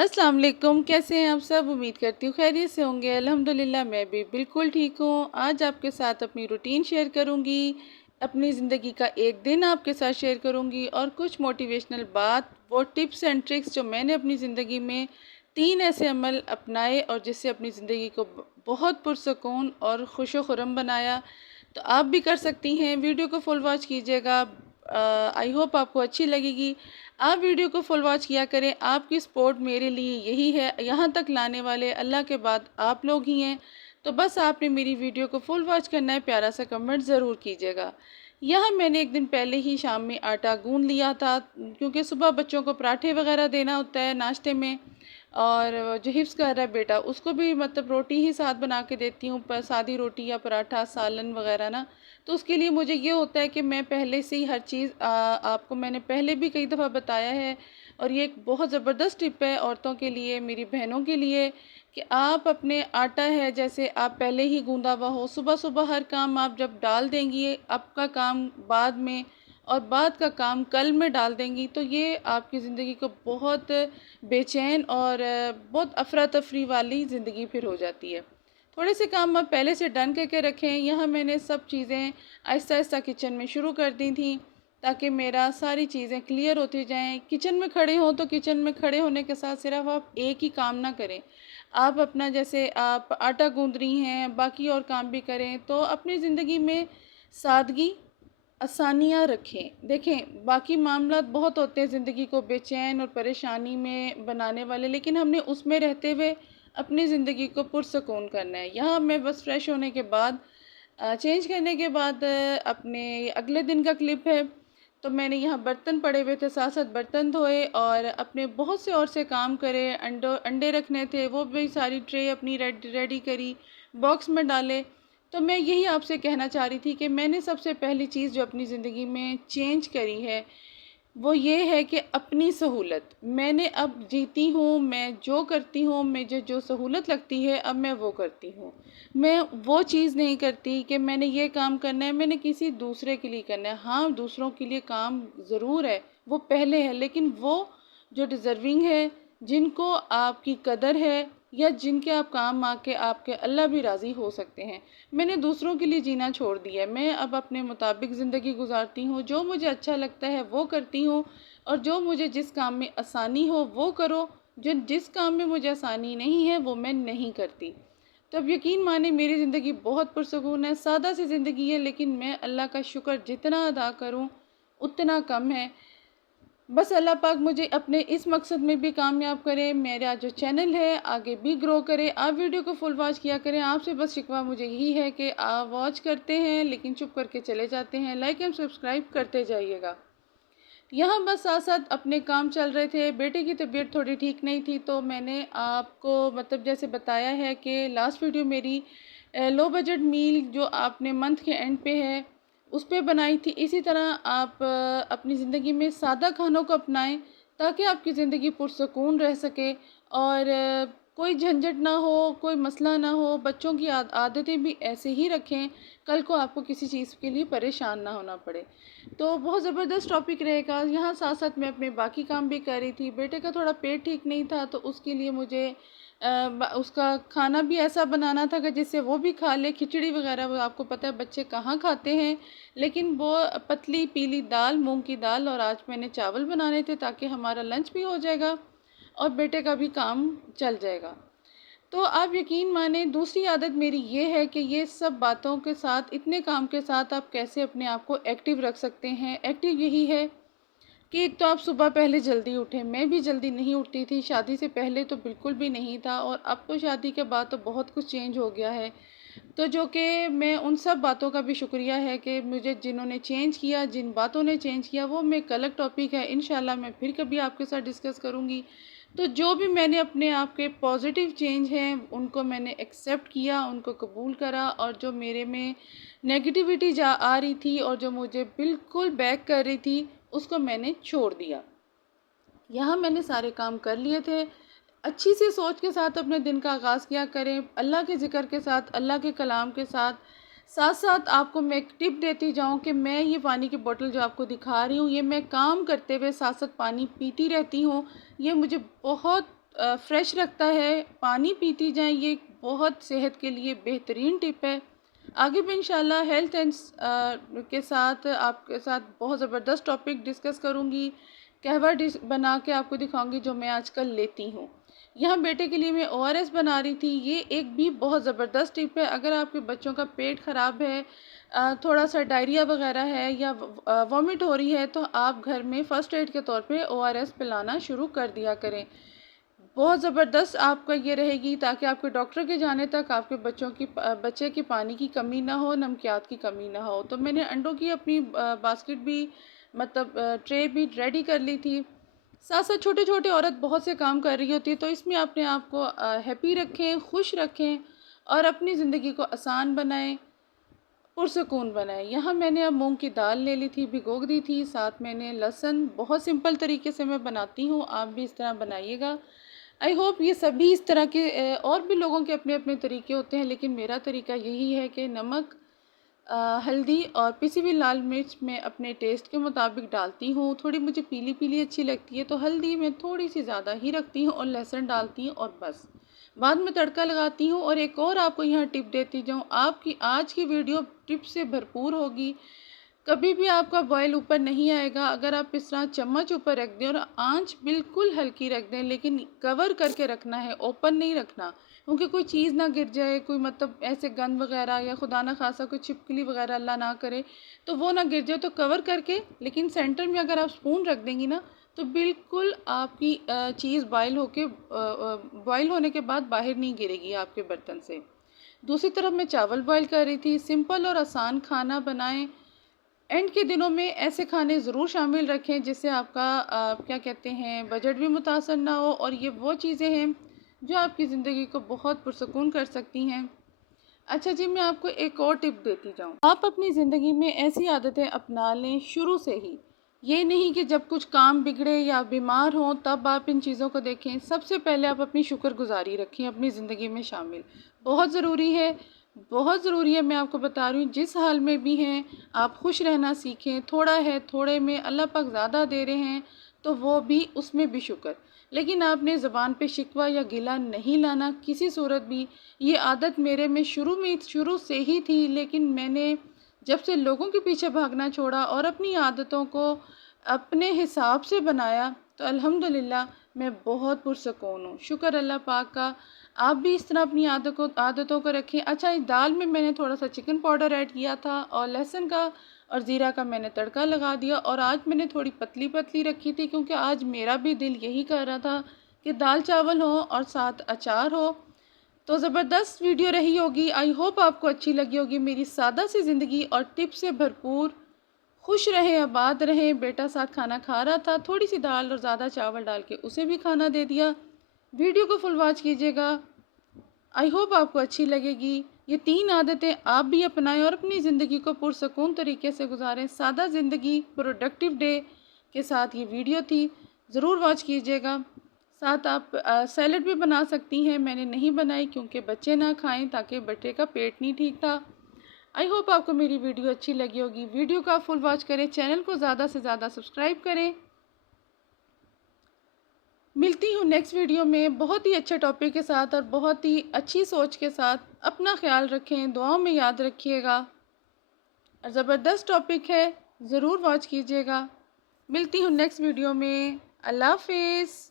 अस्सलाम वालेकुम, कैसे हैं आप सब? उम्मीद करती हूँ खैरियत से होंगे। अल्हम्दुलिल्लाह मैं भी बिल्कुल ठीक हूँ। आज आपके साथ अपनी रूटीन शेयर करूँगी, अपनी ज़िंदगी का एक दिन आपके साथ शेयर करूँगी और कुछ मोटिवेशनल बात, वो टिप्स एंड ट्रिक्स जो मैंने अपनी ज़िंदगी में 3 ऐसे अमल अपनाए और जिससे अपनी ज़िंदगी को बहुत पुरसुकून और खुशो खुर्रम बनाया। तो आप भी कर सकती हैं। वीडियो को फुल वॉच कीजिएगा। आई होप आपको अच्छी लगेगी। आप वीडियो को फुल वॉच किया करें। आपकी सपोर्ट मेरे लिए यही है, यहाँ तक लाने वाले अल्लाह के बाद आप लोग ही हैं। तो बस आपने मेरी वीडियो को फुल वॉच करना है, प्यारा सा कमेंट ज़रूर कीजिएगा। यहाँ मैंने एक दिन पहले ही शाम में आटा गूँध लिया था, क्योंकि सुबह बच्चों को पराठे वगैरह देना होता है नाश्ते में। और जो हिफ्स कर रहा है बेटा, उसको भी मतलब रोटी ही साथ बना के देती हूँ, पर सादी रोटी या पराठा सालन वगैरह ना। तो उसके लिए मुझे ये होता है कि मैं पहले से ही हर चीज़ आपको मैंने पहले भी कई दफ़ा बताया है। और ये एक बहुत ज़बरदस्त टिप है औरतों के लिए, मेरी बहनों के लिए, कि आप अपने आटा है जैसे आप पहले ही गूंदा हुआ हो, सुबह सुबह हर काम आप जब डाल देंगी, आपका काम बाद में और बाद का काम कल में डाल देंगी, तो ये आपकी ज़िंदगी को बहुत बेचैन और बहुत अफरा तफरी वाली ज़िंदगी फिर हो जाती है। थोड़े से काम आप पहले से डन करके रखें। यहाँ मैंने सब चीज़ें आहिस्ता आहिस्ता किचन में शुरू कर दी थी, ताकि मेरा सारी चीज़ें क्लियर होती जाएं। किचन में खड़े हों तो किचन में खड़े होने के साथ सिर्फ आप एक ही काम ना करें। आप अपना जैसे आप आटा गूंद रही हैं, बाकी और काम भी करें, तो अपनी ज़िंदगी में सादगी, आसानियाँ रखें। देखें, बाकी मामलात बहुत होते हैं ज़िंदगी को बेचैन और परेशानी में बनाने वाले, लेकिन हमने उसमें रहते हुए अपनी ज़िंदगी को पुरसकून करना है। यहाँ मैं बस फ्रेश होने के बाद चेंज करने के बाद अपने अगले दिन का क्लिप है। तो मैंने यहाँ बर्तन पड़े हुए थे, साथ साथ बर्तन धोए और अपने बहुत से और से काम करे। अंडे रखने थे, वो भी सारी ट्रे अपनी रेडी करी, बॉक्स में डाले। तो मैं यही आपसे कहना चाह रही थी कि मैंने सबसे पहली चीज़ जो अपनी ज़िंदगी में चेंज करी है, वो ये है कि अपनी सहूलत मैंने अब जीती हूँ। मैं जो करती हूँ, मुझे जो सहूलत लगती है अब मैं वो करती हूँ। मैं वो चीज़ नहीं करती कि मैंने ये काम करना है, मैंने किसी दूसरे के लिए करना है। हाँ, दूसरों के लिए काम ज़रूर है, वो पहले है, लेकिन वो जो डिज़र्विंग है, जिनको आपकी कदर है या जिनके आप काम आके आपके अल्लाह भी राज़ी हो सकते हैं, मैंने दूसरों के लिए जीना छोड़ दिया है। मैं अब अपने मुताबिक ज़िंदगी गुजारती हूँ, जो मुझे अच्छा लगता है वो करती हूँ। और जो मुझे जिस काम में आसानी हो वो करो, जिस काम में मुझे आसानी नहीं है वो मैं नहीं करती। तो अब यकीन माने मेरी ज़िंदगी बहुत पुरसकून है, सादा सी ज़िंदगी है, लेकिन मैं अल्लाह का शुक्र जितना अदा करूँ उतना कम है। बस अल्लाह पाक मुझे अपने इस मकसद में भी कामयाब करे, मेरा जो चैनल है आगे भी ग्रो करे। आप वीडियो को फुल वॉच किया करें। आपसे बस शिकवा मुझे यही है कि आप वॉच करते हैं लेकिन चुप करके चले जाते हैं। लाइक एंड सब्सक्राइब करते जाइएगा। यहाँ बस साथ साथ अपने काम चल रहे थे। बेटे की तबीयत थोड़ी ठीक नहीं थी, तो मैंने आपको मतलब जैसे बताया है कि लास्ट वीडियो मेरी लो बजट मील जो आपने मंथ के एंड पे है उस पे बनाई थी। इसी तरह आप अपनी ज़िंदगी में सादा खानों को अपनाएं, ताकि आपकी ज़िंदगी पुरसकून रह सके और कोई झंझट ना हो, कोई मसला ना हो। बच्चों की आदतें भी ऐसे ही रखें, कल को आपको किसी चीज़ के लिए परेशान ना होना पड़े। तो बहुत ज़बरदस्त टॉपिक रहेगा। यहाँ साथ साथ मैं अपने बाकी काम भी कर रही थी। बेटे का थोड़ा पेट ठीक नहीं था, तो उसके लिए मुझे उसका खाना भी ऐसा बनाना था कि जिससे वो भी खा ले। खिचड़ी वगैरह वो आपको पता है बच्चे कहाँ खाते हैं, लेकिन वो पतली पीली दाल, मूंग की दाल, और आज मैंने चावल बनाने थे ताकि हमारा लंच भी हो जाएगा और बेटे का भी काम चल जाएगा। तो आप यकीन माने दूसरी आदत मेरी ये है कि ये सब बातों के साथ, इतने काम के साथ आप कैसे अपने आप को एक्टिव रख सकते हैं। एक्टिव यही है कि एक तो आप सुबह पहले जल्दी उठें। मैं भी जल्दी नहीं उठती थी, शादी से पहले तो बिल्कुल भी नहीं था, और अब तो शादी के बाद तो बहुत कुछ चेंज हो गया है। तो जो कि मैं उन सब बातों का भी शुक्रिया है कि मुझे जिन्होंने चेंज किया, जिन बातों ने चेंज किया, वो मैं एक अलग टॉपिक है, इंशाल्लाह मैं फिर कभी आपके साथ डिस्कस करूँगी। तो जो भी मैंने अपने आप के पॉजिटिव चेंज हैं उनको मैंने एक्सेप्ट किया, उनको कबूल करा, और जो मेरे में नेगेटिविटी जा आ रही थी और जो मुझे बिल्कुल बैक कर रही थी उसको मैंने छोड़ दिया। यहाँ मैंने सारे काम कर लिए थे। अच्छी सी सोच के साथ अपने दिन का आगाज़ किया करें, अल्लाह के ज़िक्र के साथ, अल्लाह के कलाम के साथ। साथ साथ आपको मैं एक टिप देती जाऊँ कि मैं ये पानी की बोतल जो आपको दिखा रही हूँ, ये मैं काम करते हुए साथ साथ पानी पीती रहती हूँ। ये मुझे बहुत फ्रेश रखता है। पानी पीती जाएं, ये बहुत सेहत के लिए बेहतरीन टिप है। आगे भी इंशाल्लाह हेल्थ एंड के साथ आपके साथ बहुत ज़बरदस्त टॉपिक डिस्कस करूँगी। कहवा डिश बना के आपको दिखाऊंगी जो मैं आजकल लेती हूँ। यहाँ बेटे के लिए मैं ORS बना रही थी। ये एक भी बहुत ज़बरदस्त टिप है। अगर आपके बच्चों का पेट ख़राब है, थोड़ा सा डायरिया वगैरह है या वॉमिट हो रही है, तो आप घर में फ़र्स्ट एड के तौर पे ORS पिलाना शुरू कर दिया करें। बहुत ज़बरदस्त आपका ये रहेगी, ताकि आपके डॉक्टर के जाने तक आपके बच्चे की पानी की कमी ना हो, नमकियात की कमी ना हो। तो मैंने अंडों की अपनी बास्केट भी, मतलब ट्रे भी रेडी कर ली थी। साथ साथ छोटे छोटे औरत बहुत से काम कर रही होती है, तो इसमें अपने आप को हैप्पी रखें, खुश रखें और अपनी ज़िंदगी को आसान बनाएं, पुरसकून बनाएं। यहाँ मैंने अब मूंग की दाल ले ली थी, भिगो दी थी, साथ मैंने लहसुन, बहुत सिंपल तरीके से मैं बनाती हूँ, आप भी इस तरह बनाइएगा। आई होप ये सभी इस तरह के, और भी लोगों के अपने अपने तरीके होते हैं, लेकिन मेरा तरीका यही है कि नमक, हल्दी और पिसी हुई लाल मिर्च मैं अपने टेस्ट के मुताबिक डालती हूँ। थोड़ी मुझे पीली पीली अच्छी लगती है, तो हल्दी मैं थोड़ी सी ज़्यादा ही रखती हूँ और लहसुन डालती हूँ, और बस बाद में तड़का लगाती हूँ। और एक और आपको यहाँ टिप देती जाऊँ, आपकी आज की वीडियो टिप से भरपूर होगी। कभी भी आपका बॉयल ऊपर नहीं आएगा अगर आप इस तरह चम्मच ऊपर रख दें और आंच बिल्कुल हल्की रख दें, लेकिन कवर करके रखना है, ओपन नहीं रखना, क्योंकि कोई चीज़ ना गिर जाए, कोई मतलब ऐसे गंद वगैरह या खुदा ना खासा कोई छिपकली वगैरह अल्लाह ना करे तो वो ना गिर जाए। तो कवर करके, लेकिन सेंटर में अगर आप स्पून रख देंगी ना, तो बिल्कुल आपकी चीज़ बॉयल होने के बाद बाहर नहीं गिरेगी आपके बर्तन से। दूसरी तरफ मैं चावल बॉयल कर रही थी। सिंपल और आसान खाना बनाएं। एंड के दिनों में ऐसे खाने ज़रूर शामिल रखें जिससे आपका क्या कहते हैं, बजट भी मुतासर ना हो, और ये वो चीज़ें हैं जो आपकी ज़िंदगी को बहुत पुरसकून कर सकती हैं। अच्छा जी, मैं आपको एक और टिप देती जाऊँ। आप अपनी ज़िंदगी में ऐसी आदतें अपना लें शुरू से ही। ये नहीं कि जब कुछ काम बिगड़े या बीमार हों तब आप इन चीज़ों को देखें। सबसे पहले आप अपनी शुक्रगुजारी रखें, अपनी ज़िंदगी में शामिल। बहुत ज़रूरी है, बहुत ज़रूरी है। मैं आपको बता रही हूँ, जिस हाल में भी हैं आप खुश रहना सीखें। थोड़ा है, थोड़े में अल्लाह पाक ज़्यादा दे रहे हैं, तो वो भी, उसमें भी शुक्र। लेकिन आपने ज़बान पे शिकवा या गिला नहीं लाना किसी सूरत भी। ये आदत मेरे में शुरू से ही थी, लेकिन मैंने जब से लोगों के पीछे भागना छोड़ा और अपनी आदतों को अपने हिसाब से बनाया, तो अल्हम्दुलिल्लाह मैं बहुत पुरसकून हूँ। शुक्र अल्लाह पाक का। आप भी इस तरह अपनी आदतों को रखें। अच्छा, इस दाल में मैंने थोड़ा सा चिकन पाउडर ऐड किया था और लहसुन का और ज़ीरा का मैंने तड़का लगा दिया, और आज मैंने थोड़ी पतली पतली रखी थी, क्योंकि आज मेरा भी दिल यही कर रहा था कि दाल चावल हो और साथ अचार हो। तो ज़बरदस्त वीडियो रही होगी। आई होप आपको अच्छी लगी होगी मेरी सादा सी ज़िंदगी और टिप से भरपूर। खुश रहें, आबाद रहें। बेटा साथ खाना खा रहा था, थोड़ी सी दाल और ज़्यादा चावल डाल के उसे भी खाना दे दिया। वीडियो को फुल वॉच कीजिएगा, आई होप आपको अच्छी लगेगी। ये 3 आदतें आप भी अपनाएं और अपनी ज़िंदगी को पुरसकून तरीके से गुजारें। सादा ज़िंदगी, प्रोडक्टिव डे के साथ ये वीडियो थी, ज़रूर वॉच कीजिएगा। साथ आप सैलड भी बना सकती हैं, मैंने नहीं बनाई क्योंकि बच्चे ना खाएं, ताकि बेटे का पेट नहीं ठीक था। आई होप आपको मेरी वीडियो अच्छी लगी होगी। वीडियो का फुल वॉच करें, चैनल को ज़्यादा से ज़्यादा सब्सक्राइब करें। मिलती हूँ नेक्स्ट वीडियो में बहुत ही अच्छे टॉपिक के साथ और बहुत ही अच्छी सोच के साथ। अपना ख्याल रखें, दुआओं में याद रखिएगा। और ज़बरदस्त टॉपिक है, ज़रूर वॉच कीजिएगा। मिलती हूँ नेक्स्ट वीडियो में। अल्लाह हाफिज़।